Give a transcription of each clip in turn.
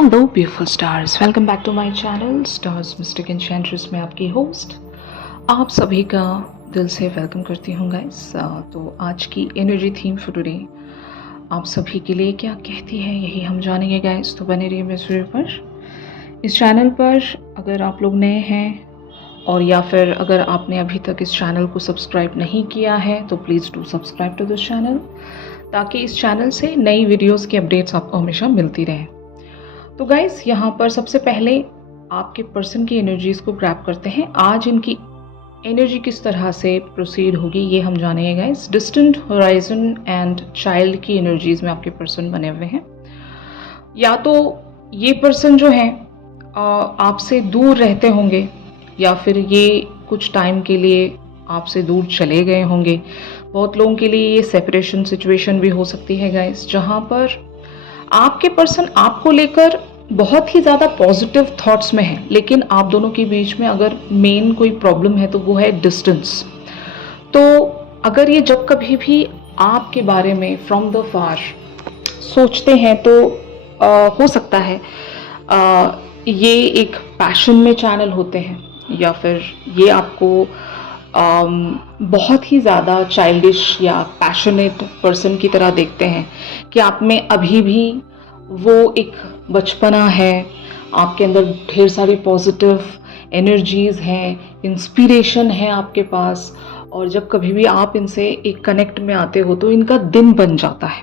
Hello beautiful stars, welcome back to my channel stars mistake enchantress में आपकी host आप सभी का दिल से वेलकम करती हूँ गाइस। तो आज की एनर्जी थीम फॉर टुडे आप सभी के लिए क्या कहती है यही हम जानेंगे गाइस। तो बने रहिए मेरे वीडियो पर। इस चैनल पर अगर आप लोग नए हैं और या फिर अगर आपने अभी तक इस चैनल को सब्सक्राइब नहीं किया है तो please do subscribe to this channel, ताकि इस चैनल से नई वीडियोस की अपडेट्स आपको हमेशा मिलती रहें। तो गाइस यहाँ पर सबसे पहले आपके पर्सन की एनर्जीज को ग्रैब करते हैं। आज इनकी एनर्जी किस तरह से प्रोसीड होगी ये हम जानेंगे guys. Distant horizon and child की एनर्जीज में आपके पर्सन बने हुए हैं। या तो ये पर्सन जो है आपसे दूर रहते होंगे या फिर ये कुछ टाइम के लिए आपसे दूर चले गए होंगे। बहुत लोगों के लिए ये सेपरेशन सिचुएशन भी हो सकती है गाइस, जहाँ पर आपके पर्सन आपको लेकर बहुत ही ज़्यादा पॉजिटिव थॉट्स में है, लेकिन आप दोनों के बीच में अगर मेन कोई प्रॉब्लम है तो वो है डिस्टेंस। तो अगर ये जब कभी भी आपके बारे में फ्रॉम द फार सोचते हैं तो हो सकता है ये एक पैशन में चैनल होते हैं या फिर ये आपको बहुत ही ज़्यादा चाइल्डिश या पैशनेट पर्सन की तरह देखते हैं कि आप में अभी भी वो एक बचपना है, आपके अंदर ढेर सारी पॉजिटिव एनर्जीज़ हैं, इंस्पिरेशन है आपके पास। और जब कभी भी आप इनसे एक कनेक्ट में आते हो तो इनका दिन बन जाता है।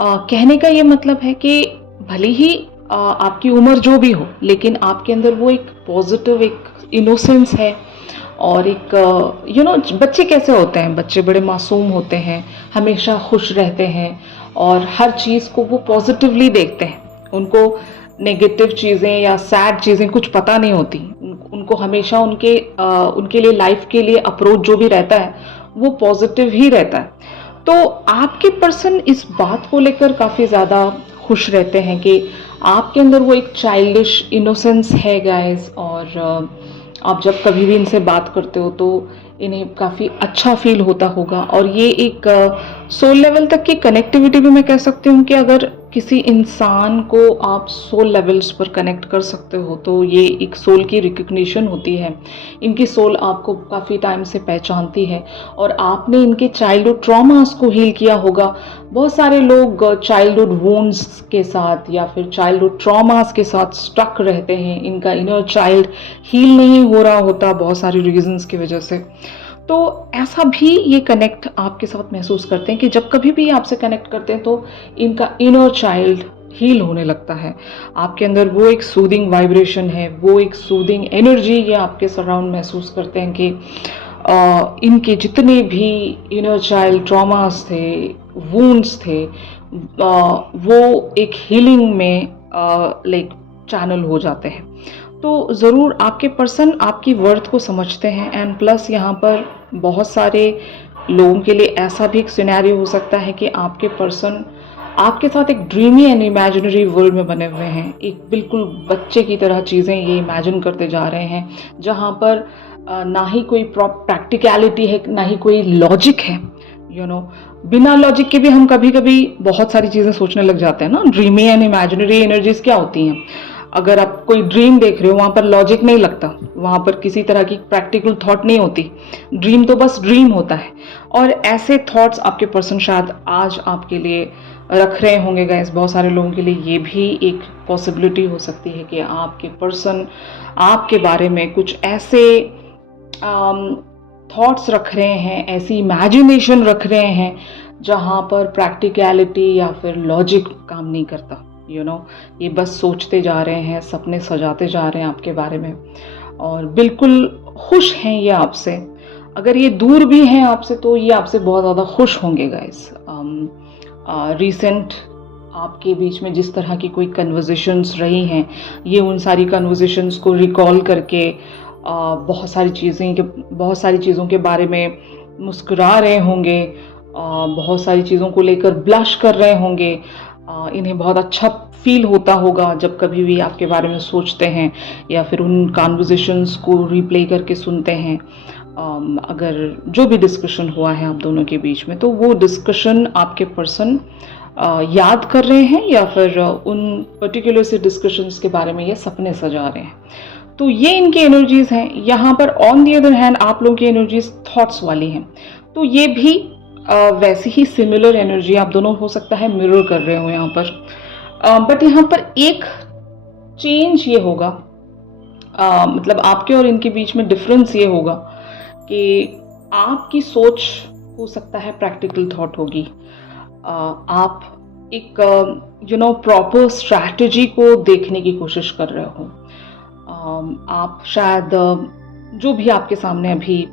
कहने का ये मतलब है कि भले ही आपकी उम्र जो भी हो, लेकिन आपके अंदर वो एक पॉजिटिव एक इनोसेंस है। और एक बच्चे कैसे होते हैं, बच्चे बड़े मासूम होते हैं, हमेशा खुश रहते हैं और हर चीज़ को वो पॉजिटिवली देखते हैं। उनको नेगेटिव चीज़ें या सैड चीज़ें कुछ पता नहीं होती। उनको हमेशा उनके लिए लाइफ के लिए अप्रोच जो भी रहता है वो पॉजिटिव ही रहता है। तो आपके पर्सन इस बात को लेकर काफ़ी ज़्यादा खुश रहते हैं कि आपके अंदर वो एक चाइल्डिश इनोसेंस है गाइस। और आप जब कभी भी इनसे बात करते हो तो इन्हें काफ़ी अच्छा फील होता होगा। और ये एक सोल लेवल तक की कनेक्टिविटी भी मैं कह सकती हूँ कि अगर किसी इंसान को आप सोल लेवल्स पर कनेक्ट कर सकते हो तो ये एक सोल की रिकग्निशन होती है। इनकी सोल आपको काफ़ी टाइम से पहचानती है और आपने इनके चाइल्डहुड ट्रॉमास को हील किया होगा। बहुत सारे लोग चाइल्डहुड वुंड्स के साथ या फिर चाइल्डहुड ट्रॉमास के साथ स्टक रहते हैं। इनका इनर चाइल्ड हील नहीं हो रहा होता बहुत सारी रीजंस की वजह से। तो ऐसा भी ये कनेक्ट आपके साथ महसूस करते हैं कि जब कभी भी आपसे कनेक्ट करते हैं तो इनका इनर चाइल्ड हील होने लगता है। आपके अंदर वो एक सूदिंग वाइब्रेशन है, वो एक सूदिंग एनर्जी ये आपके सराउंड महसूस करते हैं कि इनके जितने भी इनर चाइल्ड ट्रॉमास थे, वुंड्स थे, वो एक हीलिंग में लाइक चैनल हो जाते हैं। तो ज़रूर आपके पर्सन आपकी वर्थ को समझते हैं। एंड प्लस यहाँ पर बहुत सारे लोगों के लिए ऐसा भी एक सिनेरियो हो सकता है कि आपके पर्सन आपके साथ एक ड्रीमी एंड इमेजिनरी वर्ल्ड में बने हुए हैं। एक बिल्कुल बच्चे की तरह चीज़ें ये इमेजिन करते जा रहे हैं, जहाँ पर ना ही कोई प्रैक्टिकलिटी है, ना ही कोई लॉजिक है। बिना लॉजिक के भी हम कभी कभी बहुत सारी चीज़ें सोचने लग जाते हैं ना। ड्रीमी एंड इमेजिनरी एनर्जीज क्या होती हैं? अगर आप कोई ड्रीम देख रहे हो वहाँ पर लॉजिक नहीं लगता, वहाँ पर किसी तरह की प्रैक्टिकल थॉट नहीं होती। ड्रीम तो बस ड्रीम होता है। और ऐसे थॉट्स आपके पर्सन शायद आज आपके लिए रख रहे होंगे गाइस। बहुत सारे लोगों के लिए ये भी एक पॉसिबिलिटी हो सकती है कि आपके पर्सन आपके बारे में कुछ ऐसे थॉट्स रख रहे हैं, ऐसी इमेजिनेशन रख रहे हैं जहाँ पर प्रैक्टिकलिटी या फिर लॉजिक काम नहीं करता। ये बस सोचते जा रहे हैं, सपने सजाते जा रहे हैं आपके बारे में और बिल्कुल खुश हैं ये आपसे। अगर ये दूर भी हैं आपसे तो ये आपसे बहुत ज़्यादा खुश होंगे गाइस। रिसेंट आपके बीच में जिस तरह की कोई कन्वर्सेशंस रही हैं, ये उन सारी कन्वर्सेशंस को रिकॉल करके बहुत सारी चीज़ों के बारे में मुस्कुरा रहे होंगे, बहुत सारी चीज़ों को लेकर ब्लश कर रहे होंगे। इन्हें बहुत अच्छा फील होता होगा जब कभी भी आपके बारे में सोचते हैं या फिर उन कन्वर्सेशंस को रिप्ले करके सुनते हैं। अगर जो भी डिस्कशन हुआ है आप दोनों के बीच में, तो वो डिस्कशन आपके पर्सन याद कर रहे हैं या फिर उन पर्टिकुलर से डिस्कशंस के बारे में ये सपने सजा रहे हैं। तो ये इनकी एनर्जीज हैं। यहाँ पर ऑन दी अदर हैंड आप लोगों की एनर्जीज थॉट्स वाली हैं, तो ये भी वैसी ही सिमिलर एनर्जी आप दोनों हो सकता है मिरर कर रहे हो यहाँ पर। बट यहाँ पर एक चेंज ये होगा, मतलब आपके और इनके बीच में डिफरेंस ये होगा कि आपकी सोच हो सकता है प्रैक्टिकल थॉट होगी। आप एक प्रॉपर स्ट्रैटेजी को देखने की कोशिश कर रहे हो। आप शायद जो भी आपके सामने अभी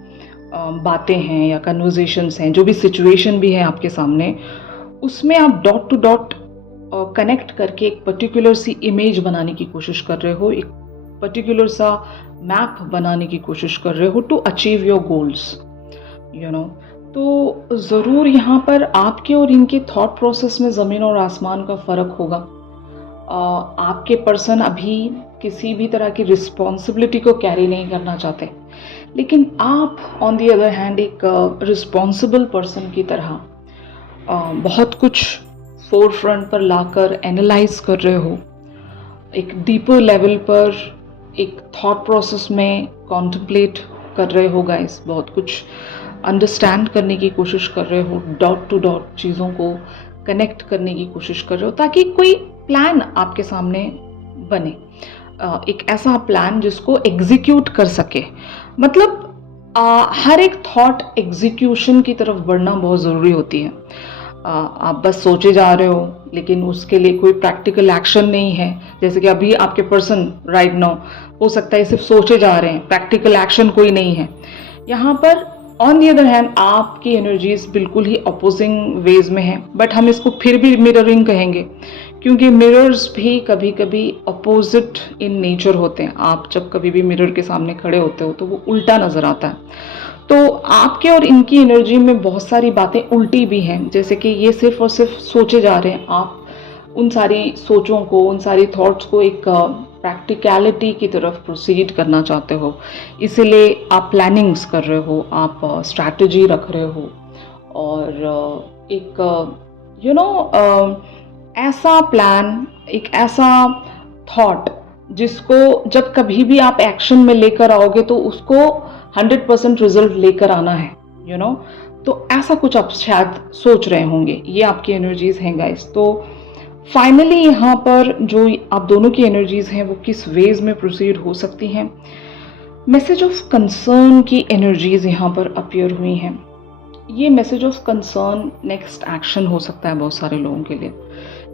बातें हैं या कन्वर्जेशंस हैं, जो भी सिचुएशन भी है आपके सामने, उसमें आप डॉट टू डॉट कनेक्ट करके एक पर्टिकुलर सी इमेज बनाने की कोशिश कर रहे हो, एक पर्टिकुलर सा मैप बनाने की कोशिश कर रहे हो टू अचीव योर गोल्स, तो ज़रूर यहाँ पर आपके और इनके थॉट प्रोसेस में ज़मीन और आसमान का फ़र्क होगा। आपके पर्सन अभी किसी भी तरह की रिस्पॉन्सिबिलिटी को कैरी नहीं करना चाहते, लेकिन आप ऑन दी अदर हैंड एक रिस्पॉन्सिबल पर्सन की तरह बहुत कुछ फोर फ्रंट पर लाकर एनालाइज कर रहे हो, एक डीपर लेवल पर एक थॉट प्रोसेस में कॉन्template कर रहे हो गाइस, बहुत कुछ अंडरस्टैंड करने की कोशिश कर रहे हो, डॉट टू डॉट चीज़ों को कनेक्ट करने की कोशिश कर रहे हो ताकि कोई प्लान आपके सामने बने, एक ऐसा प्लान जिसको एग्जीक्यूट कर सके। मतलब हर एक थॉट एग्जीक्यूशन की तरफ बढ़ना बहुत ज़रूरी होती है। आप बस सोचे जा रहे हो लेकिन उसके लिए कोई प्रैक्टिकल एक्शन नहीं है, जैसे कि अभी आपके पर्सन राइट नाउ हो सकता है सिर्फ सोचे जा रहे हैं, प्रैक्टिकल एक्शन कोई नहीं है। यहाँ पर ऑन दी अदर हैंड आपकी एनर्जीज बिल्कुल ही अपोजिंग वेज में हैं, बट हम इसको फिर भी मिररिंग कहेंगे क्योंकि मिरर्स भी कभी कभी अपोजिट इन नेचर होते हैं। आप जब कभी भी मिरर के सामने खड़े होते हो तो वो उल्टा नज़र आता है। तो आपके और इनकी एनर्जी में बहुत सारी बातें उल्टी भी हैं, जैसे कि ये सिर्फ और सिर्फ सोचे जा रहे हैं, आप उन सारी सोचों को, उन सारी थॉट्स को एक प्रैक्टिकलिटी की तरफ प्रोसीड करना चाहते हो, इसीलिए आप प्लानिंग्स कर रहे हो, आप स्ट्रैटेजी रख रहे हो और एक ऐसा प्लान, एक ऐसा थॉट जिसको जब कभी भी आप एक्शन में लेकर आओगे तो उसको 100% रिजल्ट लेकर आना है, तो ऐसा कुछ आप शायद सोच रहे होंगे। ये आपकी एनर्जीज हैं गाइस। तो फाइनली यहाँ पर जो आप दोनों की एनर्जीज हैं वो किस वेज में प्रोसीड हो सकती हैं, मैसेज ऑफ कंसर्न की एनर्जीज यहाँ पर अपीयर हुई हैं। ये message of concern next action हो सकता है बहुत सारे लोगों के लिए।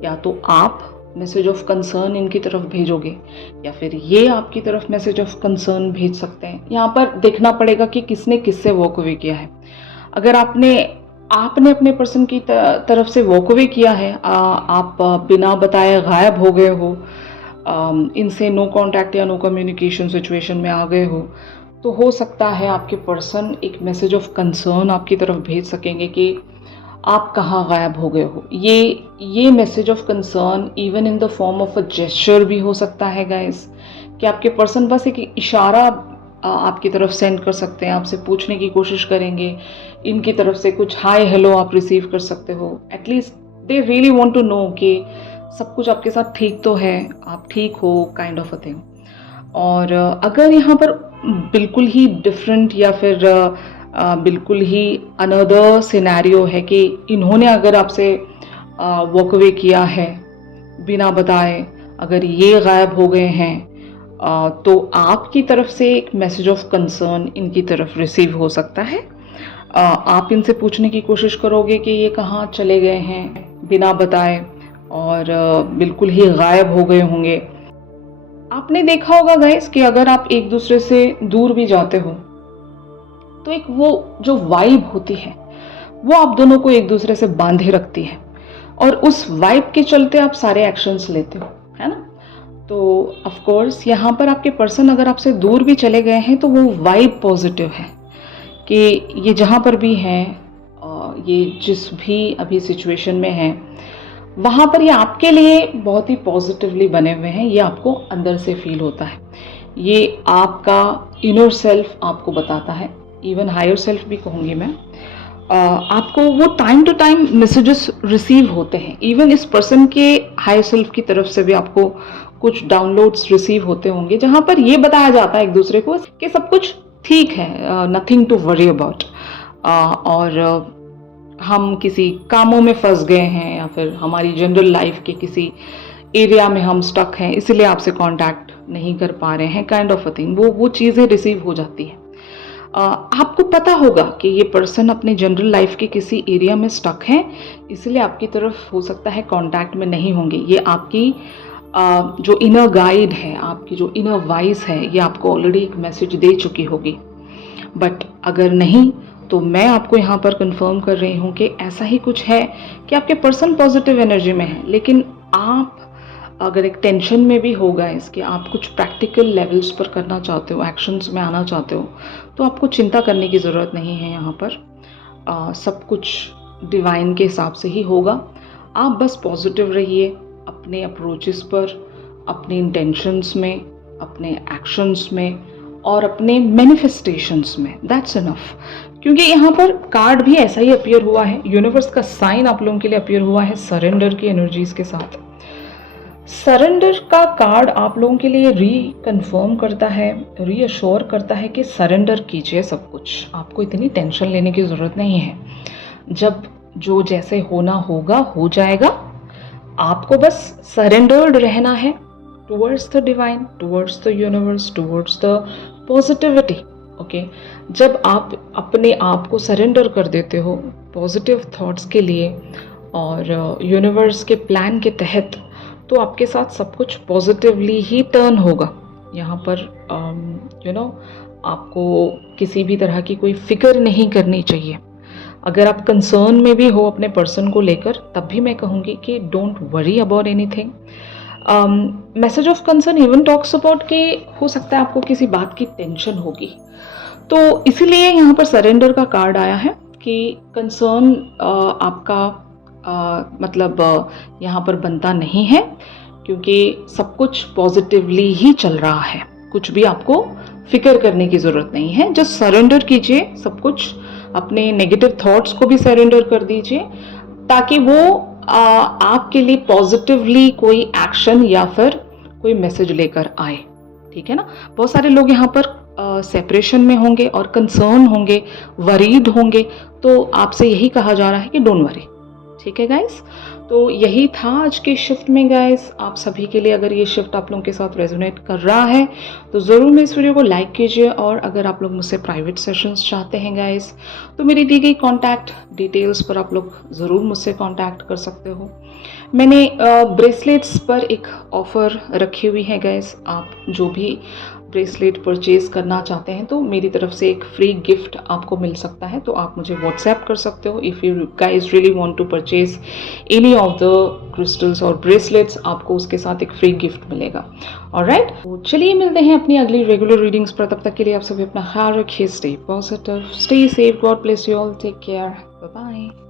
या तो आप मैसेज ऑफ कंसर्न इनकी तरफ भेजोगे या फिर ये आपकी तरफ मैसेज ऑफ कंसर्न भेज सकते हैं। यहाँ पर देखना पड़ेगा कि किसने किससे वॉक अवे किया है। अगर आपने अपने पर्सन की तरफ से वॉक अवे किया है, आप बिना बताए गायब हो गए हो, इनसे नो कांटेक्ट या नो कम्युनिकेशन सिचुएशन में आ गए हो, तो हो सकता है आपके पर्सन एक मैसेज ऑफ कंसर्न आपकी तरफ भेज सकेंगे कि आप कहाँ गायब हो गए हो। ये message of concern even in the form of a gesture भी हो सकता है गाइस, कि आपके पर्सन बस एक इशारा आपकी तरफ सेंड कर सकते हैं, आपसे पूछने की कोशिश करेंगे, इनकी तरफ से कुछ हाय हेलो आप रिसीव कर सकते हो। At least they really want to know कि सब कुछ आपके साथ ठीक तो है, आप ठीक हो, काइंड ऑफ अ थिंग। और अगर यहाँ पर बिल्कुल ही डिफरेंट या फिर बिल्कुल ही अनदर सिनेरियो है कि इन्होंने अगर आपसे वॉक अवे किया है बिना बताए, अगर ये गायब हो गए हैं, तो आपकी तरफ से एक मैसेज ऑफ कंसर्न इनकी तरफ रिसीव हो सकता है। आप इनसे पूछने की कोशिश करोगे कि ये कहाँ चले गए हैं बिना बताए और बिल्कुल ही गायब हो गए होंगे। आपने देखा होगा गाइस कि अगर आप एक दूसरे से दूर भी जाते हो तो एक वो जो वाइब होती है वो आप दोनों को एक दूसरे से बांधे रखती है और उस वाइब के चलते आप सारे एक्शंस लेते हो, है ना। तो ऑफ कोर्स यहाँ पर आपके पर्सन अगर आपसे दूर भी चले गए हैं तो वो वाइब पॉजिटिव है कि ये जहाँ पर भी हैं, ये जिस भी अभी सिचुएशन में हैं, वहाँ पर ये आपके लिए बहुत ही पॉजिटिवली बने हुए हैं। ये आपको अंदर से फील होता है, ये आपका इनर सेल्फ आपको बताता है, इवन हायर सेल्फ भी कहूँगी मैं। आपको वो time to time messages receive होते हैं। इवन इस पर्सन के हाई सेल्फ की तरफ से भी आपको कुछ डाउनलोड्स रिसीव होते होंगे जहाँ पर ये बताया जाता है एक दूसरे को कि सब कुछ ठीक है, नथिंग टू वरी अबाउट। और हम किसी कामों में फंस गए हैं या फिर हमारी जनरल लाइफ के किसी एरिया में हम स्टक हैं, इसलिए आपसे कांटेक्ट नहीं कर पा रहे हैं, काइंड ऑफ अ थिंग। वो चीज़ें रिसीव हो जाती हैं। आपको पता होगा कि ये पर्सन अपने जनरल लाइफ के किसी एरिया में स्टक है, इसलिए आपकी तरफ हो सकता है कांटेक्ट में नहीं होंगे। ये आपकी जो इनर गाइड है, आपकी जो इनर वॉइस है, ये आपको ऑलरेडी एक मैसेज दे चुकी होगी। बट अगर नहीं तो मैं आपको यहाँ पर कंफर्म कर रही हूँ कि ऐसा ही कुछ है कि आपके पर्सन पॉजिटिव एनर्जी में है, लेकिन आप अगर एक टेंशन में भी होगा इसके, आप कुछ प्रैक्टिकल लेवल्स पर करना चाहते हो, एक्शंस में आना चाहते हो, तो आपको चिंता करने की ज़रूरत नहीं है। यहाँ पर सब कुछ डिवाइन के हिसाब से ही होगा। आप बस पॉजिटिव रहिए अपने अप्रोचेस पर, अपने इंटेंशंस में, अपने एक्शंस में और अपने मैनिफेस्टेशंस में। That's enough. क्योंकि यहाँ पर कार्ड भी ऐसा ही अपीयर हुआ है, यूनिवर्स का साइन आप लोगों के लिए अपीयर हुआ है सरेंडर की एनर्जीज के साथ। सरेंडर का कार्ड आप लोगों के लिए रीकन्फर्म करता है, रीअश्योर करता है कि सरेंडर कीजिए सब कुछ, आपको इतनी टेंशन लेने की ज़रूरत नहीं है। जब जो जैसे होना होगा हो जाएगा, आपको बस सरेंडर्ड रहना है towards the divine, towards the universe, towards the positivity. Okay, जब आप अपने आप को सरेंडर कर देते हो पॉजिटिव थॉट्स के लिए और यूनिवर्स के प्लान के तहत, तो आपके साथ सब कुछ पॉजिटिवली ही टर्न होगा। यहाँ पर आपको किसी भी तरह की कोई फिक्र नहीं करनी चाहिए। अगर आप कंसर्न में भी हो अपने पर्सन को लेकर, तब भी मैं कहूँगी कि don't worry about anything. Message of concern even talks about कि हो सकता है आपको किसी बात की टेंशन होगी, तो इसीलिए यहाँ पर सरेंडर का कार्ड आया है कि कंसर्न आपका मतलब यहाँ पर बनता नहीं है, क्योंकि सब कुछ पॉजिटिवली ही चल रहा है। कुछ भी आपको फिक्र करने की ज़रूरत नहीं है। जस्ट सरेंडर कीजिए सब कुछ, अपने नेगेटिव थॉट्स को भी सरेंडर कर दीजिए, ताकि वो आपके लिए पॉजिटिवली कोई एक्शन या फिर कोई मैसेज लेकर आए। ठीक है ना। बहुत सारे लोग यहाँ पर सेपरेशन में होंगे और कंसर्न होंगे, वरीड होंगे, तो आपसे यही कहा जा रहा है कि डोंट वरी। ठीक है गाइस, तो यही था आज के शिफ्ट में गाइस। आप सभी के लिए अगर ये शिफ्ट आप लोगों के साथ रेजोनेट कर रहा है तो ज़रूर मेरे इस वीडियो को लाइक कीजिए। और अगर आप लोग मुझसे प्राइवेट सेशंस चाहते हैं गाइस, तो मेरी दी गई कॉन्टैक्ट डिटेल्स पर आप लोग ज़रूर मुझसे कॉन्टैक्ट कर सकते हो। मैंने ब्रेसलेट्स पर एक ऑफ़र रखी हुई है गाइस। आप जो भी ब्रेसलेट परचेज़ करना चाहते हैं तो मेरी तरफ से एक फ्री गिफ्ट आपको मिल सकता है, तो आप मुझे व्हाट्सएप कर सकते हो। If you guys really want to purchase any of the crystals और ब्रेसलेट्स, आपको उसके साथ एक फ्री गिफ्ट मिलेगा। ऑलराइट, तो चलिए मिलते हैं अपनी अगली रेगुलर रीडिंग्स पर। तब तक के लिए आप सभी अपना ख्याल रखिए। Stay positive, stay safe, God bless you all, take care, bye bye.